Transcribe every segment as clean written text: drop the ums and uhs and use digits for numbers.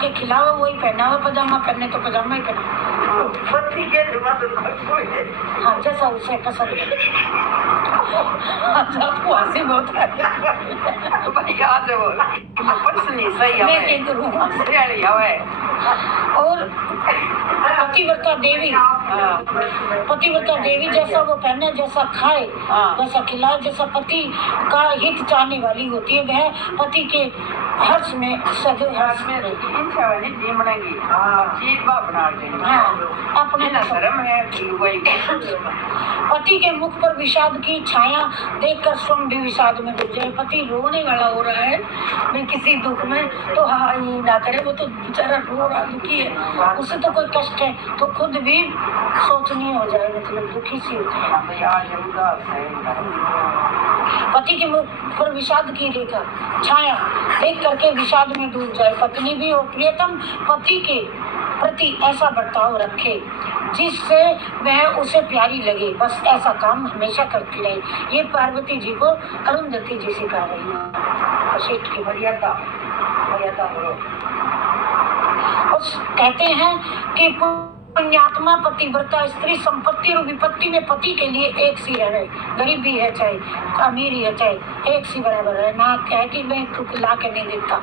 के खिलाओ वही पहनावा, पजामा पहने तो पजामा ही पहना। हाँ जैसा उसे पसंद है। आपको हंसी बहुत और पतिव्रता देवी जैसा वो पहने, जैसा खाए, जैसा खिलाए, जैसा पति का हित चाहने वाली होती है, वह पति के हर्ष में सदैव हर्ष में अपने धर्म है। पति के मुख पर विषाद की छाया देखकर स्वयं भी विषाद में डूब जाए। पति रोने वाला हो रहा है मैं किसी दुख में, तो हाँ ये ना करे, वो तो बेचारा रो रहा दुखी है, उसे तो कोई कष्ट है, तो खुद भी सोचनीय हो जाए, मतलब दुखी सी होती है। पति के मुख पर विषाद की रेखा छाया देख करके विषाद में डूब जाए। पत्नी भी और प्रियतम पति के प्रति ऐसा बर्ताव रखे जिससे वह उसे प्यारी लगे, बस ऐसा काम हमेशा करती रहे। ये पार्वती जी को अरुंधति जी सिखा रही है, सेठ की मर्यादा करो। और कहते हैं कि पुण्यात्मा पतिव्रता स्त्री संपत्ति और विपत्ति में पति के लिए एक सी है, गरीब भी है चाहे अमीर ही है चाहे, एक सी बराबर है। ना कह कि मैं ला के नहीं देता,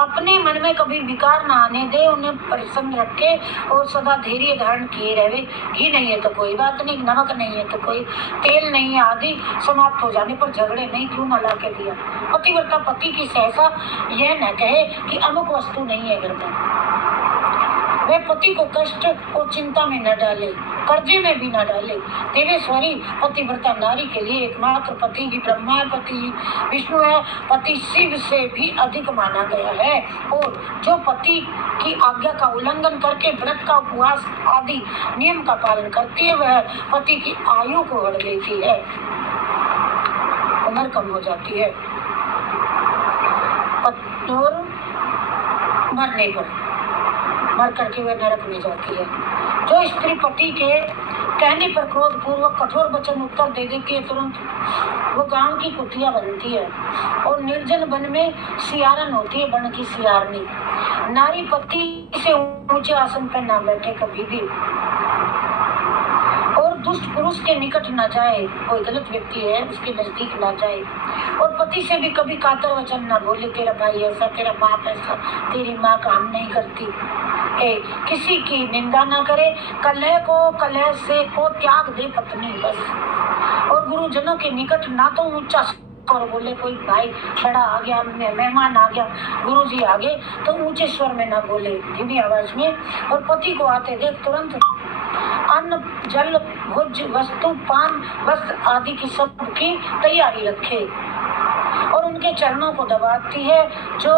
अपने मन में कभी विकार ना आने दे, उन्हें प्रसन्न रखे और सदा धैर्य धारण किए रहे। घी नहीं है तो कोई बात नहीं, नमक नहीं है तो कोई, तेल नहीं है आदि समाप्त हो जाने पर झगड़े नहीं, क्यों ना ला के दिया। पतिव्रता पति की सहसा यह न कहे कि अमुक वस्तु नहीं है घर में, वह पति को कष्ट और चिंता में न डाले, कर्जे में भी न डाले। देवेश्वरी पतिव्रता नारी के लिए एकमात्र पति ही ब्रह्मा है, पति विष्णु है, पति शिव से भी अधिक माना गया है। और जो पति की आज्ञा का उल्लंघन करके व्रत का उपवास आदि नियम का पालन करती है, वह पति की आयु को बढ़ देती है, उम्र कम हो जाती है। और मरने पर मर करके वह नरक में जाती है। जो स्त्री पति के कहने पर क्रोध पूर्वक कठोर वचन उत्तर दे देती है, तुरंत वो गांव की कुतिया बनती है और निर्जन वन में सियारन होती है, वन की सियारनी। नारी पति से ऊंचे आसन पर ना बैठे कभी भी, और दुष्ट पुरुष के निकट न जाए, कोई गलत व्यक्ति है उसके नजदीक न जाए, और पति से भी कभी कातर वचन न बोले, तेरा भाई ऐसा, तेरा बाप ऐसा, तेरी माँ काम नहीं करती। किसी की निंदा न करे, कलह से को त्याग दे पत्नी बस। और गुरुजनों के निकट ना तो ऊंचा स्वर बोले, कोई भाई बड़ा आ गया, मेहमान आ गया, गुरुजी आ गए, तो ऊंचे स्वर में ना बोले, धीमी आवाज में। और पति को आते देख तुरंत अन्न जल भोज्य वस्तु पान वस्त्र आदि की सब की तैयारी रखे, और उनके चरणों को दबाती है, जो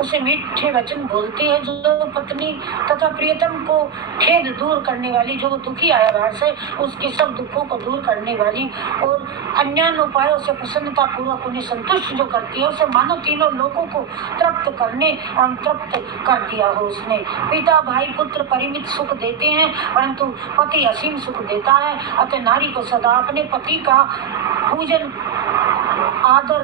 उसे मीठे वचन बोलती है, जो पत्नी तथा प्रियतम को खेद दूर करने वाली, जो दुखी आया बाहर से उसके सब दुखों को दूर करने वाली, और अन्य उपायों से प्रसन्नता पूर्वक उन्हें संतुष्ट जो करती है, उसे मानो तीनों लोगों को तृप्त कर दिया हो उसने। पिता भाई पुत्र परिमित सुख देते हैं, परंतु पति असीम सुख देता है। अतः नारी को सदा अपने पति का पूजन आदर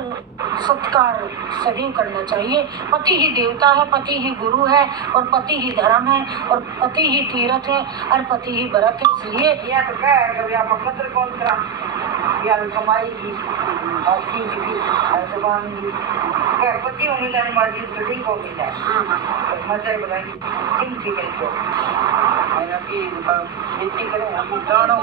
सत्कार सदैव करना चाहिए। पति ही देवता है, पति ही गुरु है, और पति ही धर्म है, और पति ही तीर्थ है, और पति ही व्रत है। इसलिए यह तो क्या है, कभी आप पत्र कौन करा या कमाई की चीज की जबान की पति होने जाने वाली गड्डी को मिला है, मजा बनाएगी जिन ठीक है तो खेती करें हम दानों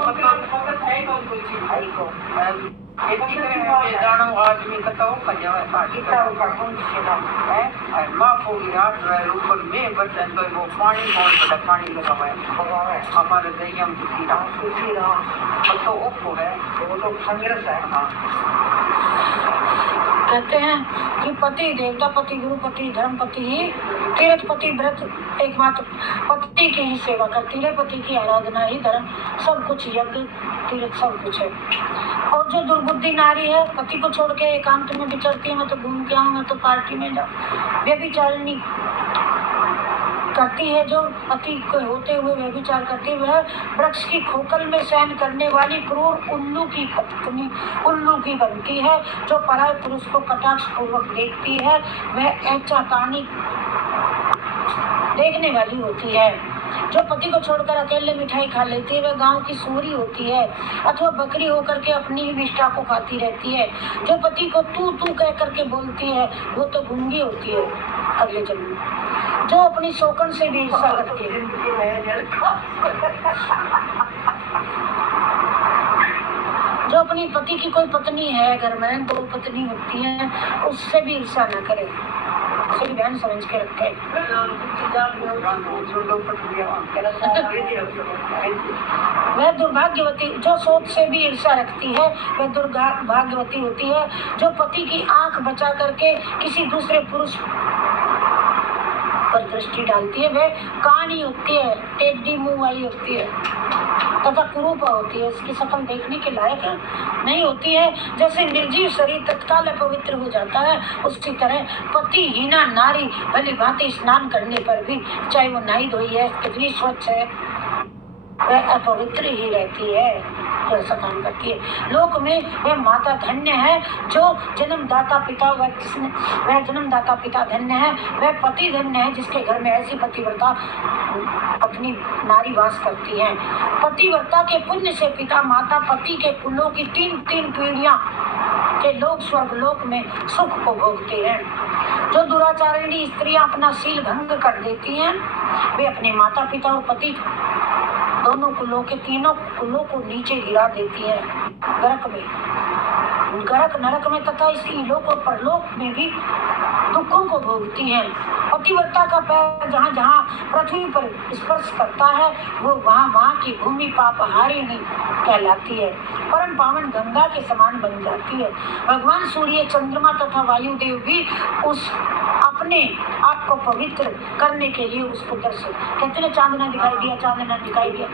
दानों आदमी कताओं का जवाब किताओं का कौन से नाम है माफ होगी रात ऊपर में बर्तन तो वो पानी बहुत बड़ा पानी लगा हुआ है हमारे दरिया में सुखी रहा तो ओप्पो है वो तो संघर्ष है। हाँ कहते हैं कि पति देवता, पति गुरु, पति धर्म, पति ही तीर्थ, पति व्रत एकमात्र पति की ही सेवा करती है, पति की आराधना ही धर्म, सब कुछ यज्ञ तीर्थ सब कुछ है। और जो दुर्बुद्धि नारी है, पति को छोड़ के एकांत में विचरती है, मैं तो घूम के आऊँ, मैं तो पार्टी में जाऊँ, व्यभिचारिणी करती है, जो पति को होते हुए व्यभिचार करती है, वह वृक्ष की खोखल में शयन करने वाली क्रूर उल्लू की पत्नी उल्लू की बनती है। जो पराये पुरुष को कटाक्ष पूर्वक देखती है, वह ऐचातानी देखने वाली होती है। जो पति को छोड़कर अकेले मिठाई खा लेती है वह गांव की सूरी होती है, अथवा बकरी होकर के अपनी ही विष्ठा को खाती रहती है। जो पति को तू तू कह करके बोलती है वो तो गूंगी होती है अगले जन्म में। जो अपनी शौकन से भी ईर्ष्या करती है, जो अपनी पति की कोई पत्नी है, घर में 2 पत्नी होती है, उससे भी ईर्ष्या न करे, उसे भी बहन समझ के रखे। वह दुर्भाग्यवती, जो सोच से भी ईर्ष्या रखती है वह दुर्भाग्यवती होती है। जो पति की आंख बचा करके किसी दूसरे पुरुष पर दृष्टि डालती है वह कानी होती है, टेढ़ी मुंह वाली होती है तथा कुरूप होती है, उसकी शक्ल देखने के लायक नहीं होती है। जैसे निर्जीव शरीर तत्काल अपवित्र हो जाता है, उसी तरह पतिहीना नारी भली भांति स्नान करने पर भी, चाहे वो नहाई धोई है, कितनी स्वच्छ है, वह अपवित्र ही रहती है, तो ऐसा काम करती है। लोक में वह माता धन्य है जो जन्मदाता पिता, वह जन्मदाता पिता धन्य है, वह पति धन्य है जिसके घर में ऐसी पतिव्रता अपनी नारी वास करती है। पतिव्रता के पुण्य से पिता माता पति के कुलों की 3 पीढ़ियां के लोग स्वर्ग लोक में सुख को भोगते हैं। जो दुराचारिणी स्त्रियां अपना शील भंग कर देती हैं वे अपने माता पिता और पति दोनों कुलों के 3 कुलों को नीचे गिरा देती है गर्क नरक में तथा इस लोक और परलोक में भी दुखों को भोगती हैं। पतिव्रता का पैर जहाँ जहाँ पृथ्वी पर स्पर्श करता है वो वहाँ की भूमि पापहारिणी कहलाती है, परम पावन गंगा के समान बन जाती है। भगवान सूर्य, चंद्रमा तथा वायुदेव भी उस अपने आप को पवित्र करने के लिए उसको दर्शन कहते हैं। चांदना दिखाई दिया, चांदना दिखाई दिया,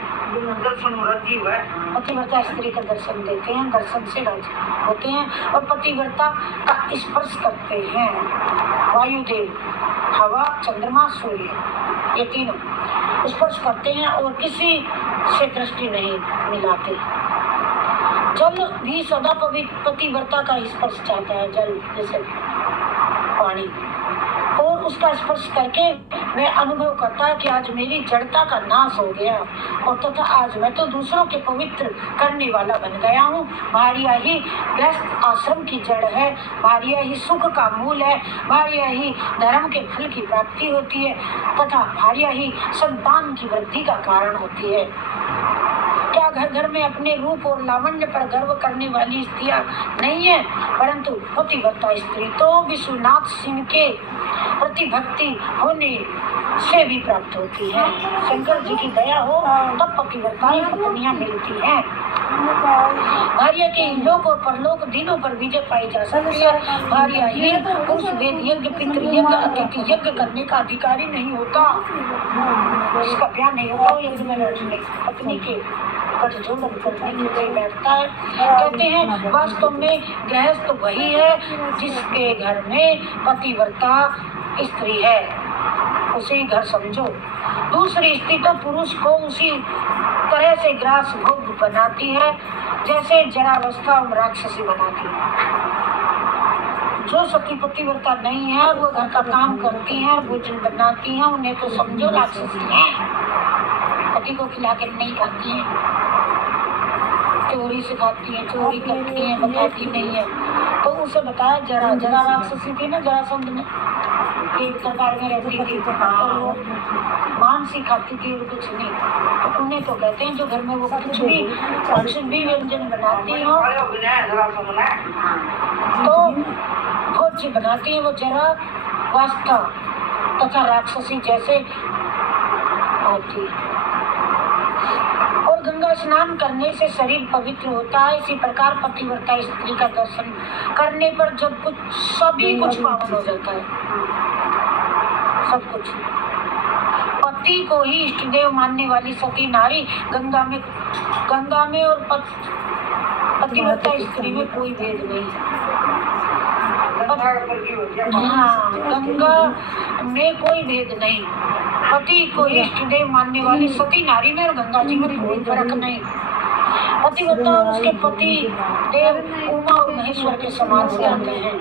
पतिव्रता स्त्री का दर्शन देते हैं, दर्शन से राजी होते हैं और पतिव्रता का स्पर्श करते हैं। वायुदेव, हवा, चंद्रमा, सूर्य, ये तीनों स्पर्श करते हैं और किसी से दृष्टि नहीं मिलाते। जल भी सदा पतिव्रता का स्पर्श चाहता है, जल जैसे पानी, और उसका स्पर्श करके वह अनुभव करता है कि आज मेरी जड़ता का नाश हो गया और तथा आज मैं तो दूसरों के पवित्र करने वाला बन गया हूँ। भार्या ही गृहस्थ आश्रम की जड़ है, भार्या ही सुख का मूल है, भार्या ही धर्म के फल की प्राप्ति होती है तथा भार्या ही संतान की वृद्धि का कारण होती है। क्या घर घर में अपने रूप और लावण्य पर गर्व करने वाली स्त्रियां नहीं है, परंतु पतिव्रता स्त्री तो विश्वनाथ सिंह के प्रति भक्ति होने से भी प्राप्त होती है। शंकर जी की दया हो तब पतिव्रताएं पत्नियां मिलती हैं। भार्या के लोक और परलोक दिनों पर विजय पाई जा सकती है। भार्या ही उस वेद यज्ञ, पितृ यज्ञ, अतिथि यज्ञ करने का अधिकारी नहीं होता, इसका ब्याह नहीं होता, वो यज्ञ में बैठने पत्नी के गठजोड़ करने के लिए बैठता है। कहते हैं वास्तव में गृहस्थ वही है जिसके घर में पतिव्रता स्त्री है, उसे घर समझो। दूसरी स्त्री तो पुरुष को उसी तरह से ग्रास भोग बनाती है जैसे जरावस्था और राक्षसी बनाती है। जो सती पतिव्रता नहीं है वो घर का काम करती हैं, भोजन बनाती हैं, उन्हें तो समझो राक्षसी है। पति को खिला कर नहीं खाती हैं, चोरी से खाती है, चोरी करती है, बताती नहीं है। तो उसे बताया जरा राक्षसी थी ना, जरासंध में एक दरबार में रहती थी और वो मांस ही खाती थी और कुछ नहीं। तो उन्हें तो कहते हैं जो घर में वो कुछ भी व्यंजन बनाती हो तो भोज्य बनाती है, वो जरा वास्ता तथा राक्षसी जैसे होती है। और गंगा स्नान करने से शरीर पवित्र होता है। इसी प्रकार पतिव्रता स्त्री का दर्शन करने पर जब कुछ सभी कुछ पावन हो जाता है, सब कुछ। पति को ही इष्ट देव मानने वाली सती नारी गंगा में और पतिव्रता स्त्री में कोई भेद नहीं। हाँ, गंगा में कोई भेद नहीं। पति को इष्ट देव मानने वाली सती नारी में और गंगा जी में कोई फर्क नहीं। पतिव्रता और उसके पति देव उमा और महेश्वर के समान से आते हैं।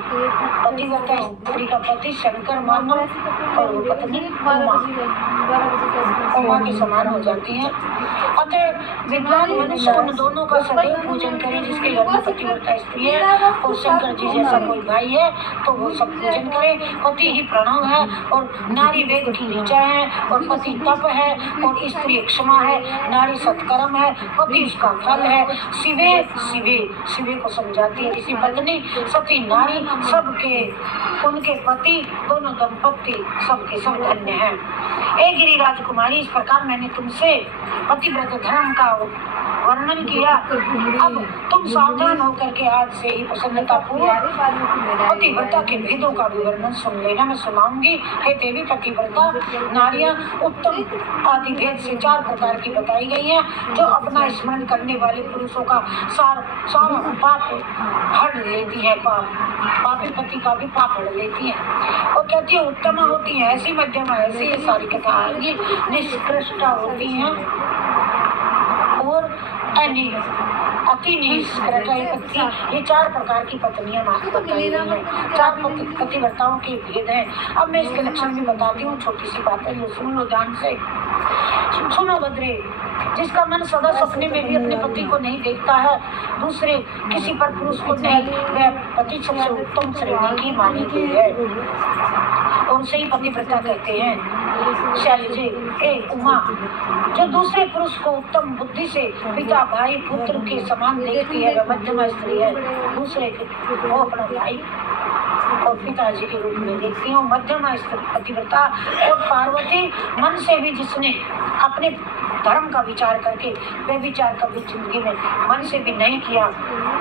पतिव्रता स्त्री का पति शंकर मानव और वो पत्नी उमा के समान हो जाती है। अतः विद्वान मनुष्य उन दोनों का सदैव पूजन करे जिसके घर में पतिव्रता स्त्री है और शंकर जी जैसा कोई भाई है तो वो सब पूजन करे। पति ही प्रणव है और नारी वेद की ऋचा है और पति तप है और स्त्री क्षमा है, नारी सत्कर्म है, पति उसका फल है। शिवे शिवे शिवे को समझाती है किसी पत्नी सती नारी सबके उनके पति दोनों दंपति सबके सब धन्य हैं। ए गिरी राजकुमारी, इस प्रकार मैंने तुमसे पतिव्रत धर्म का वर्णन किया। अब तुम सावधान होकर के आज से ही प्रसन्नता पूर्वक पतिव्रता के भेदों का भी वर्णन सुन लेना। मैं सुनाऊंगी। हे देवी, पतिव्रता नारियां उत्तम आदि भेद से 4 प्रकार की बताई गई हैं जो अपना स्मरण करने वाले पुरुषों का सारा पाप हर लेती है। पापी पति का भी पाप हर लेती है और कहती है उत्तम होती है, ऐसी मध्यमा ऐसी ये सारी कथा आएगी, निष्कृष्ट होती है और अति निष्कृष्ट। ये 4 प्रकार की पत्नियां बताई गई हैं। 4 पतिव्रताओं के भेद हैं। अब मैं इसके लक्षण भी बताती हूँ। छोटी सी बात है, ये सुन लो ध्यान से। सुनो बद्रे, जिसका मन सदा सपने में भी अपने पति को नहीं देखता है, दूसरे किसी पर पुरुष को नहीं, वह पति सबसे उत्तम श्रेणी की मानी गई है और उसे ही पतिव्रता कहते हैं। शैलजे, ए उमा, जो दूसरे पुरुष को उत्तम बुद्धि से पिता भाई पुत्र के समान देखती है वह मध्यमा स्त्री है। दूसरे वो अपना भाई और पिताजी के रूप में देखती हूँ, मध्यमा स्त्री पतिव्रता। और पार्वती, मन से भी जिसने अपने धर्म का विचार करके वह विचार कभी जिंदगी में मन से भी नहीं किया,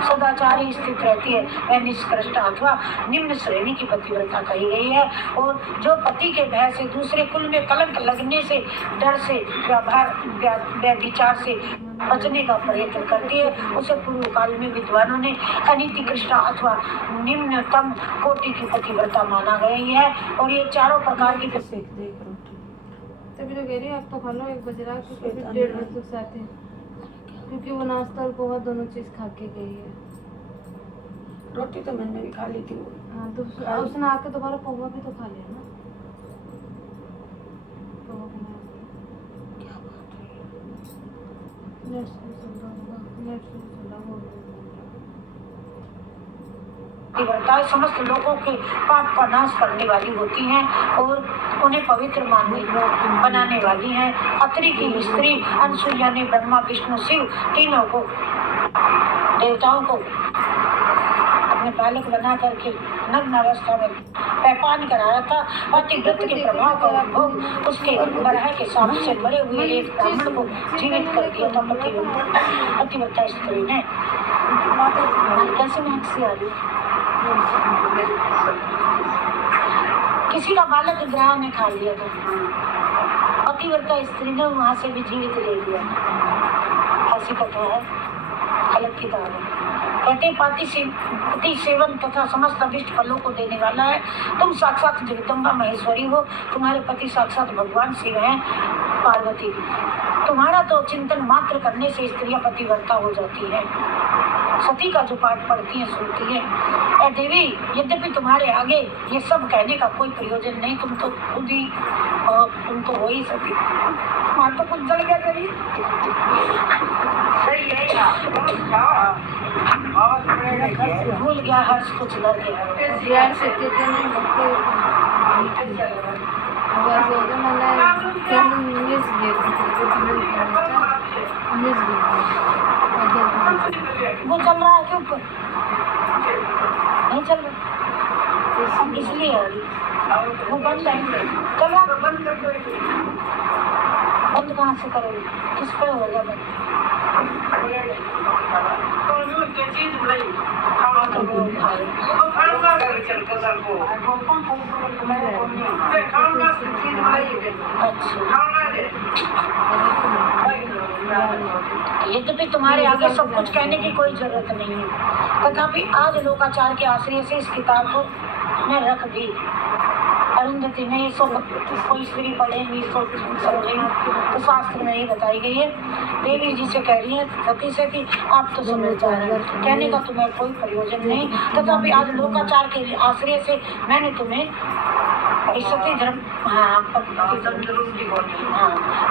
सदाचार ही स्थित रहती है, वह निष्कृष्ट अथवा निम्न श्रेणी की पतिव्रता कही गई है। और जो पति के भय से दूसरे कुल में कलंक लगने से डर से व्यभिचार से बचने का प्रयत्न करती है, उसे पूर्व काल में विद्वानों ने अनितिकृष्टा अथवा निम्नतम कोटि की पतिव्रता माना गई है। और ये 4 प्रकार की तभी तो कह रही है आप तो खा लो 1 बजे रात, क्योंकि 1:30 बजे तक आते हैं, क्योंकि वो नाश्ता और पोहा दोनों चीज खा के गई है। रोटी तो मैंने भी खा ली थी। हाँ तो उसने आके दोबारा पोहा भी तो खा लिया ना। पोहा बनाया क्या बात है? नेट से चल रहा होगा, नेट से चल रहा होगा। पतिव्रता समस्त लोगों के पाप का नाश करने वाली होती हैं और उन्हें पवित्र बनाने वाली हैं। अत्रि की स्त्री अनसुईया ने ब्रह्मा विष्णु शिव तीनों को देवताओं को अपने बालक बना करके नग्न अवस्था में पैपान कराया था। पतिव्रत के प्रभाव का उपभोग उसके बरह के साथ से मरे हुए एक ब्राह्मण को जीवित कर दिया था पतिव्रता स्त्री ने। कैसे मैं हंसी आ रही, किसी का बालक ग्राह ने खा लिया था, पतिव्रता स्त्री ने वहां से भी जीवित ले लिया। ऐसी कथा है, अलग किताब है। कहते पति सेवन तथा समस्त अभिष्ट फलों को देने वाला है। तुम साक्षात जगदम्बा महेश्वरी हो, तुम्हारे पति साक्षात भगवान शिव हैं। पार्वती, तुम्हारा तो चिंतन मात्र करने से स्त्रियां पतिव्रता हो जाती है। सती का जो पाठ पढ़ती है सुनती है। ए देवी, यद्यपि तुम्हारे आगे ये सब कहने का कोई प्रयोजन नहीं, तुम तो खुद ही तुम तो हो ही सती। वहाँ तो कुछ जल गया करिए, भूल गया हर्ष कुछ लग गया। वो चल रहा है क्यों? नहीं चल रहा, इसलिए वो बंद है। चल रहा, बंद कहाँ से करोगे? किस पर होगा बंद? यद्यपि तुम्हारे आगे सब कुछ कहने की कोई जरूरत नहीं है, तथापि आज लोकाचार के आश्रय से इस किताब को मैं रख दी। अरुंधति ने ये सब कोई स्त्री पढ़ेंगी सब समझेंगी तो शास्त्र में ये बताई गई है। देवी जी से कह रही है सती से कि आप तो समझदार हैं, कहने का तुम्हें कोई प्रयोजन नहीं, तथापि आज लोकाचार के आश्रय से मैंने तुम्हें सती धर्म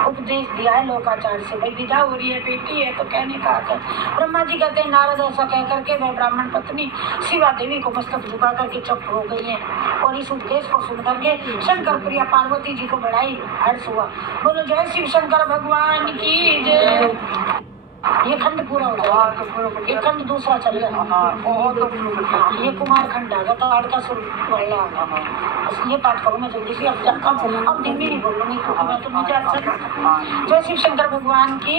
उपदेश दिया है लोकाचार से। भाई विदा हो रही है, बेटी है, तो कहने का आकर ब्रह्मा जी कहते हैं नारद ऐसा कह करके वह ब्राह्मण पत्नी शिवा देवी को मस्तक झुका करके चुप हो गई है। और इस उपदेश को सुन करके शंकर प्रिया पार्वती जी को बड़ाई हर्ष हुआ। बोलो जय शिव शंकर भगवान की जय। ये खंड पूरा हो गया, ये खंड दूसरा चल रहा है, ये कुमार खंड आ गया, तो आठ का सुर ये पाठ करूँ मैं जल्दी से। अब धीमी नहीं बोलूंगी क्योंकि मैं तो मुझे अच्छा नहीं। जय शिव शंकर भगवान की।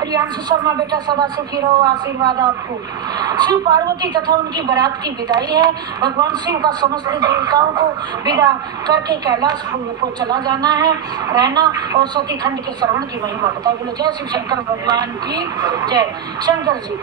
प्रियांशु शर्मा बेटा सदा सुखी रहो, आशीर्वाद आपको। शिव पार्वती तथा उनकी बारात की विदाई है। भगवान शिव का समस्त देवताओं को विदा करके कैलाश को चला जाना है, रहना और सती खंड के श्रवण की महिमा बताए। बोले जय शिव शंकर भगवान की जय। शंकर जी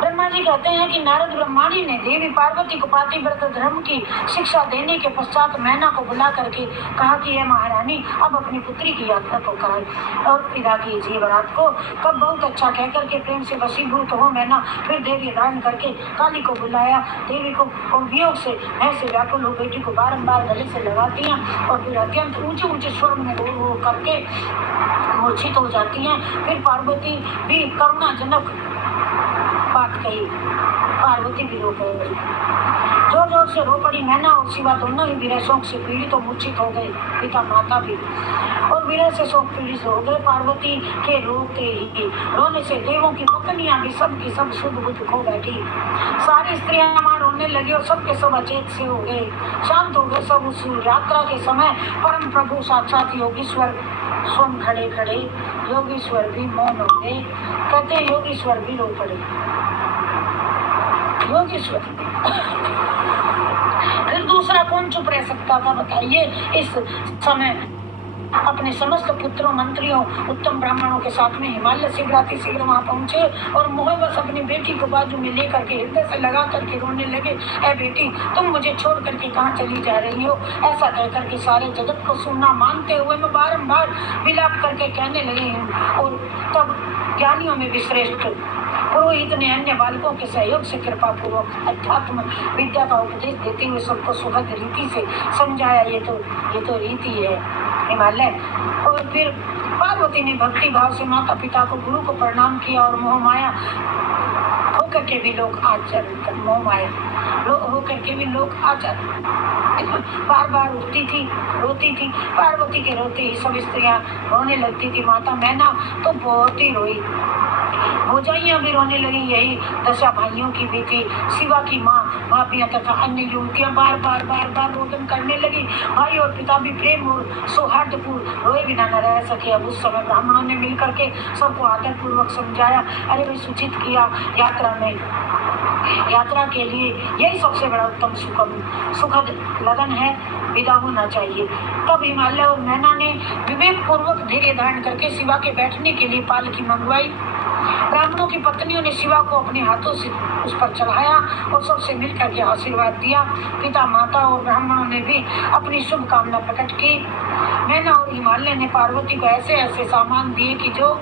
ब्रह्मा जी कहते हैं कि नारद ब्रह्माणी ने देवी पार्वती को पातिव्रत धर्म की शिक्षा देने के पश्चात मैना को बुला करके कहा कि यह महारानी अब अपनी पुत्री की यात्रा को कराए और विदा कीजिए बारात को। कब बहुत अच्छा कह करके प्रेम से वशीभूत हो मैना फिर देवी धारण करके काली को बुलाया। देवी को और वियोग से ऐसे व्याकुल हो बेटी को बारंबार गले से लगाती हैं और फिर अत्यंत ऊंचे ऊंचे स्वर में रो करके मूर्छित हो जाती हैं। फिर पार्वती भी करुणाजनक बात कही, पार्वती भी रो गई, जोर जोर से रो पड़ी। मैना और शिवा दोनों ही विरह शोक से पीड़ित और मूर्छित हो गए, पिता माता भी, और विरह से शोक पीड़ित हो गए। पार्वती के रोने से देवों की पत्नियां भी सब की सब शुद्ध बुद्ध खो बैठी। सारी स्त्रियां वहां रोने लगी और सब के सब अचेत से हो गए, शांत हो गए सब। उस यात्रा के समय परम प्रभु साक्षात योगीश्वर स्वयं खड़े खड़े, योगीश्वर भी मौन हो गए। कहते हैं योगीश्वर भी रो पड़े। योगेश्वर फिर दूसरा कौन चुप रह सकता था बताइए। इस समय अपने समस्त पुत्रों मंत्रियों उत्तम ब्राह्मणों के साथ में हिमालय शीघ्र वहां पहुंचे और मोहवश अपनी बेटी को बाजू में लेकर के हृदय से लगा करके रोने लगे। ऐ बेटी तुम मुझे छोड़ करके कहाँ चली जा रही हो। ऐसा कहकर के सारे जगत को सुनना मानते हुए मैं बारंबार विलाप करके कहने लगे हैं। और तब ज्ञानियों में भी श्रेष्ठ पुरोहित ने अन्य बालकों के सहयोग से कृपा पूर्वक अध्यात्म विद्या का उपदेश देते हुए सबको सुखद रीति से समझाया। ये तो रीति है हिमालय। और फिर पार्वती ने भक्ति भाव से माता पिता को गुरु को प्रणाम किया और मोह माया होकर के भी लोग आचरण कर मोह माया होकर के भी लोग आचरण बार बार रोती थी। पार्वती के रोते ही सब स्त्रियां रोने लगती थी। माता मैना तो बहुत ही रोई, भौजाइयां भी रोने लगी। यही दशा भाइयों की भी थी। शिवा की माँ भाभियां तथा अन्य युवतियां बार बार रोदन करने लगी। भाई और पिता भी प्रेम और सौहार्दपूर्ण रोए बिना न रह सके। अब उस समय ब्राह्मणों ने मिलकर के सबको आदर पूर्वक समझाया। अरे भाई सूचित किया यात्रा के लिए यही सबसे बड़ा उत्तम सुखद लगन है, विदा होना चाहिए। तब हिमालय और मैना ने विवेक पूर्वक धैर्य धारण करके शिवा के बैठने के लिए पालकी मंगवाई। ब्राह्मणों की पत्नियों ने शिवा को अपने हाथों से उस पर चढ़ाया और सबसे मिलकर के आशीर्वाद दिया। पिता माता और ब्राह्मणों ने भी अपनी शुभकामना प्रकट की। मैना और हिमालय ने पार्वती को ऐसे सामान दिए कि जो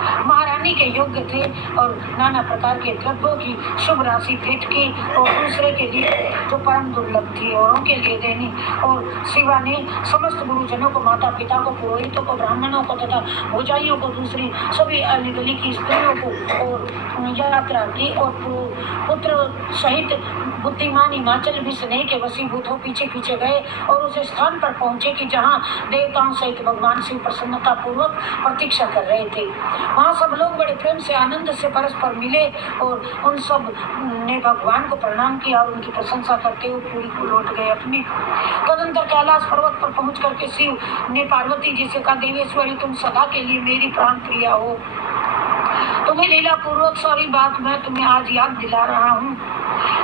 महारानी के योग्य थे और नाना प्रकार के द्रव्यों की शुभ राशि भेंट की और दूसरे के लिए जो परम दुर्लभ थी औरों के लिए देनी। और शिवा ने समस्त गुरुजनों को, माता पिता को, पुरोहितों को, ब्राह्मणों को तथा भौजाइयों को, दूसरी सभी अली गली की स्त्रियों को और यात्रा की और पुत्र सहित बुद्धिमान हिमाचल भी स्नेह के वशीभूत हो पीछे गए और उस स्थान पर पहुंचे कि जहां देवताओं सहित भगवान शिव प्रसन्नता पूर्वक प्रतीक्षा कर रहे थे। वहां सब लोग बड़े प्रेम से आनंद से परस्पर मिले और उन सब ने भगवान को प्रणाम किया और उनकी प्रशंसा करते हुए पूरी को लौट गए अपनी। तदंतर कैलाश पर्वत पर पहुंच करके शिव ने पार्वती जी से कहा, देवेश्वरी तुम सदा के लिए मेरी प्राण प्रिया हो। तुम्हें लीला पूर्वक सारी बात मैं तुम्हें आज याद दिला रहा हूँ।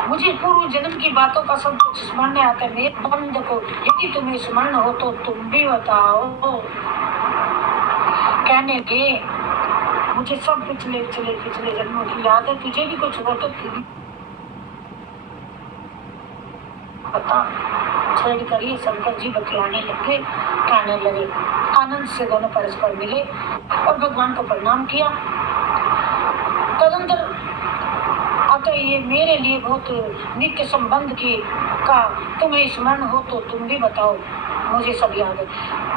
मुझे पूर्व जन्म की बातों का सब कुछ स्मरण आता है। मेरे बंद को यदि तुम्हें स्मरण हो तो तुम भी बताओ। कहने के मुझे सब पिछले जन्मों की याद है। तुझे भी कुछ हो तो बता। छेड़कर ये शंकर जी बतलाने लगे, कहने लगे। आनंद से दोनों परस्पर मिले और भगवान को प्रणाम किया। तदंतर अतः ये मेरे लिए बहुत नित्य संबंध की का तुम्हें स्मरण हो तो तुम भी बताओ, मुझे सब याद है।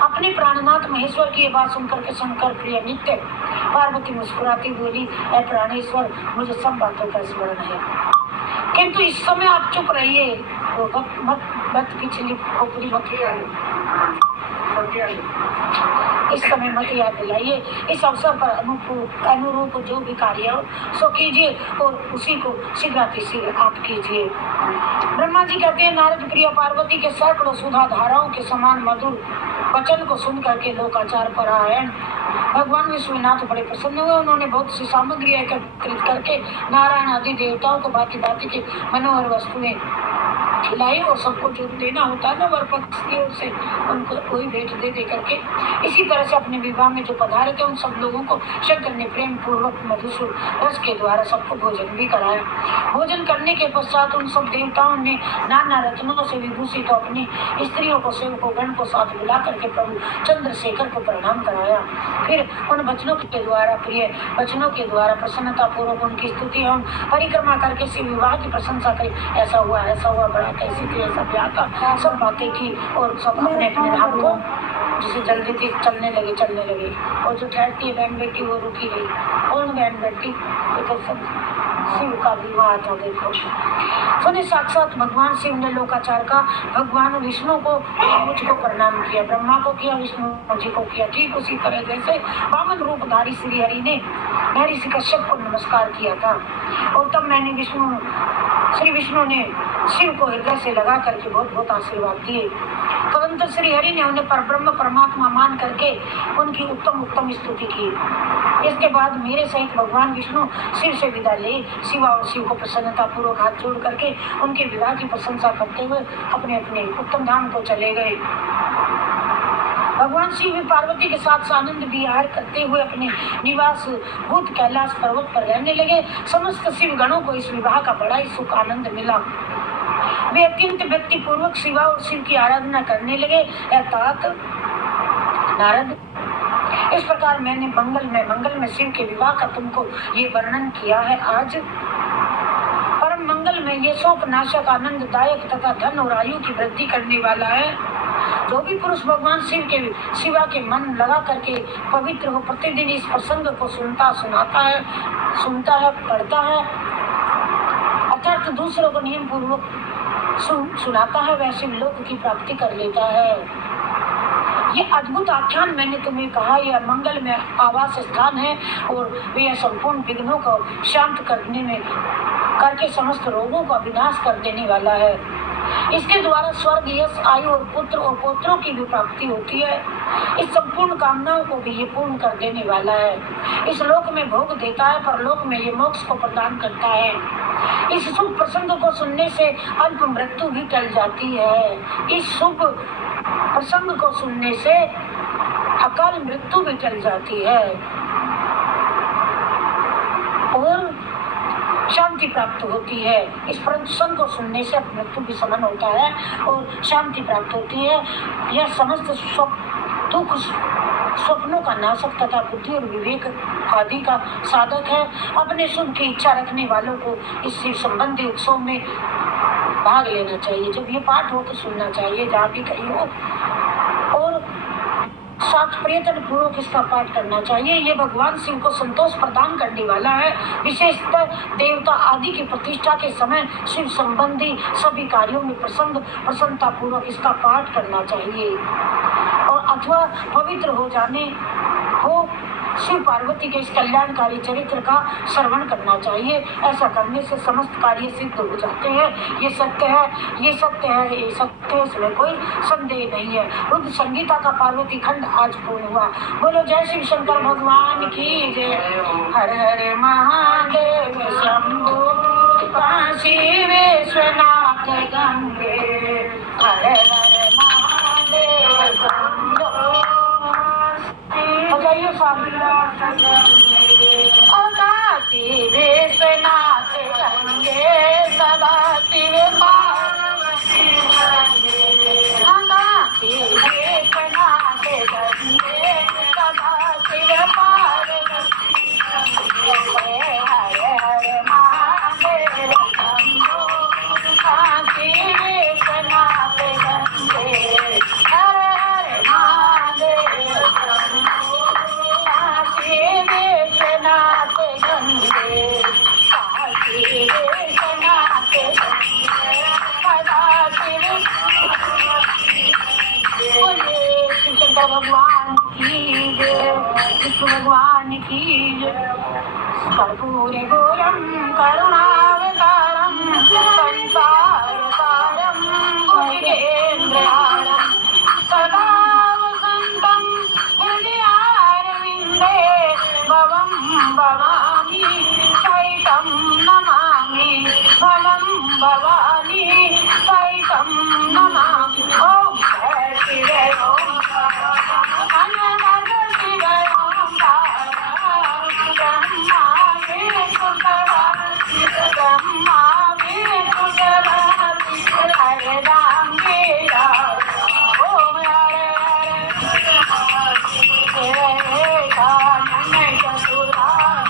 अपने प्राणनाथ महेश्वर की ये बात सुनकर के शंकर प्रिय नित्य पार्वती मुस्कुराती बोली, ऐ प्राणेश्वर, मुझे सब बातों का स्मरण है, किंतु इस समय आप चुप रहिए, तो मत पिछली खोपड़ी इस समय मत याद दिलाइए। इस अवसर पर अनुरूप जो भी कार्य हो सो कीजिए और उसी को शीघ्र आप कीजिए। ब्रह्मा जी कहते हैं, नारद प्रिय पार्वती के सैकड़ों सुधा धाराओं के समान मधुर वचन को सुन करके लोकाचार परायण भगवान विश्वनाथ बड़े प्रसन्न हुए। उन्होंने बहुत सी सामग्री एकत्रित करके नारायण आदि देवताओं को भांति भांति की मनोहर वस्तुएं खिलाई और सबको जो देना होता है ना वर पक्ष की ओर से, उनको वही भेंट दे करके इसी तरह से अपने विवाह में जो पधारे थे उन सब लोगों को शंकर ने प्रेम पूर्वक मधुसूर रस के द्वारा सबको भोजन भी कराया। भोजन करने के पश्चात उन सब देवताओं ने नाना रत्नों से विभूषित तो अपनी स्त्रियों को सेवकों गण को साथ मिला करके प्रभु चंद्रशेखर को प्रणाम कराया। फिर उन वचनों के द्वारा प्रिय वचनों के द्वारा प्रसन्नता पूर्वक उनकी स्तुति एवं परिक्रमा करके श्री विवाह की प्रशंसा करी। ऐसा हुआ बड़ा कैसी थी, ऐसा ब्याह था, सब बातें की और सब अपने अपने धाम को जिसे जल्दी थी चलने लगे और जो ठहरती है बहन बेटी वो रुकी गई। और बहन बेटी तो सब शिव का विवाह था। देखो सुने, साक्षात भगवान शिव ने लोकाचार का भगवान विष्णु को मुझको प्रणाम किया, ब्रह्मा को किया, विष्णु जी को किया। ठीक उसी तरह जैसे वामन रूपधारी श्री हरि ने महर्षि कश्यप को नमस्कार किया था और तब मैंने श्री विष्णु ने शिव को हृदय से लगा करके बहुत बहुत आशीर्वाद दिए। परंतु श्री हरि ने उन्हें परब्रह्म परमात्मा मान करके उनकी उत्तम स्तुति की। इसके बाद मेरे सहित भगवान विष्णु शिव से विदा ले शिवा और शिव को प्रसन्नता पूर्वक हाथ जोड़ करके उनके विवाह की प्रशंसा करते हुए अपने अपने उत्तम धाम को चले गए। भगवान शिव भी पार्वती के साथ आनंद विहार करते हुए अपने निवास भूत कैलाश पर्वत पर रहने लगे। समस्त शिव गणों को इस विवाह का बड़ा ही सुख आनंद मिला। वे अत्यंत भक्ति पूर्वक शिवा और शिव की आराधना करने लगे। अर्थात नारद, इस प्रकार मैंने मंगल में शिव के विवाह का तुमको ये वर्णन किया है। आज परम मंगल में ये शोक नाशक आनंददायक तथा धन और आयु की वृद्धि करने वाला है। जो भी पुरुष भगवान शिवा के मन लगा करके पवित्र हो, प्रतिदिन इस प्रसंग को सुनता है, पढ़ता है, अर्थात दूसरों को नियम पूर्वक सुनाता है, वैसे लोक की प्राप्ति कर लेता है। ये अद्भुत आख्यान मैंने तुम्हें कहा, यह मंगल में आवास स्थान है और वे संपूर्ण विघ्नों को शांत करके समस्त रोगों का विनाश कर देने वाला है। इसके द्वारा स्वर्ग, यश, आयु और पुत्र और पौत्रों की भी प्राप्ति होती है। इस संपूर्ण कामनाओं को भी ये पूर्ण कर देने वाला है। इस लोक में भोग देता है, परलोक में ये मोक्ष को प्रदान करता है। इस शुभ प्रसंग को सुनने से अल्प मृत्यु भी टल जाती है। इस शुभ प्रसंग को सुनने से अकाल मृत्यु भी टल जाती है और शांति प्राप्त होती है। इस प्रसंग को सुनने से मृत्यु भी शमन होता है और शांति प्राप्त होती है। यह समस्त दुख स्वप्नों का नाशक तथा बुद्धि और विवेक आदि का साधक है। अपने सुख की इच्छा रखने वालों को इससे संबंधी उत्सव में भाग लेना चाहिए। जब ये पाठ हो तो सुनना चाहिए, जहाँ भी कहीं हो, और साथ प्रयत्न पूर्वक इसका पाठ करना चाहिए। ये भगवान शिव को संतोष प्रदान करने वाला है। विशेषतः देवता आदि की प्रतिष्ठा के समय शिव संबंधी सभी कार्यों में प्रसन्नता पूर्वक इसका पाठ करना चाहिए और अथवा पवित्र हो जाने हो शिव पार्वती के इस कल्याणकारी चरित्र का श्रवण करना चाहिए। ऐसा करने से समस्त कार्य सिद्ध हो जाते हैं। ये सत्य है, इसमें कोई संदेह नहीं है। रुद्र संगीता का पार्वती खंड आज पूर्ण हुआ। बोलो जय शिव शंकर भगवान की जय। हर हर महादेव शंभो काशी विश्वनाथ गंगे। हर हर महादेव शंभो। बजाइए काशी विश्वनाथ गंगे सदा शिव पार्वती शंकर भगवान की जय, विष्णु भगवान की जय। कर्पूरी घोरं करुणावतारं संसारसारं भुजगेन्द्रहारं सदा वसन्तं हृदयारविन्दे भवं भवानी सहितं नमामि, भवं भवानी सहितं नमामि। ॐ जय शिव ॐ अनघ शिव ब्रह्मा विष्णु हरे राम गिरा ओम हरे हरे हे कानन चतुरान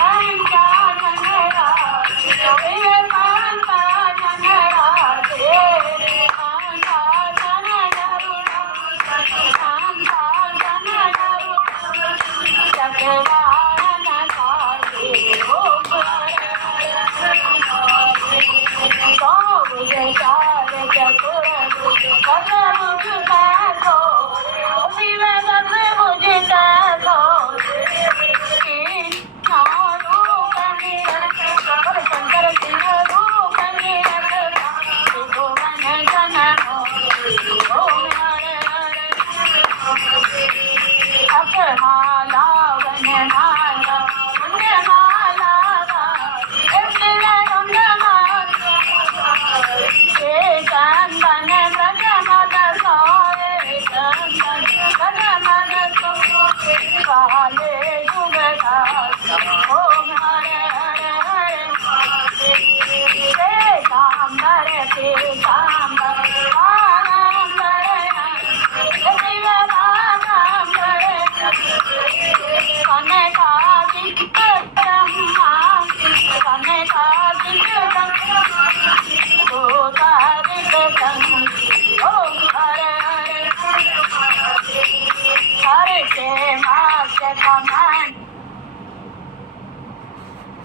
पंचानन राज हे पंचानन राज हे पंचानन नरुण पंचानन नरुण चक्रवान साजे ओम हरे माला वन माला माला Hare Krishna,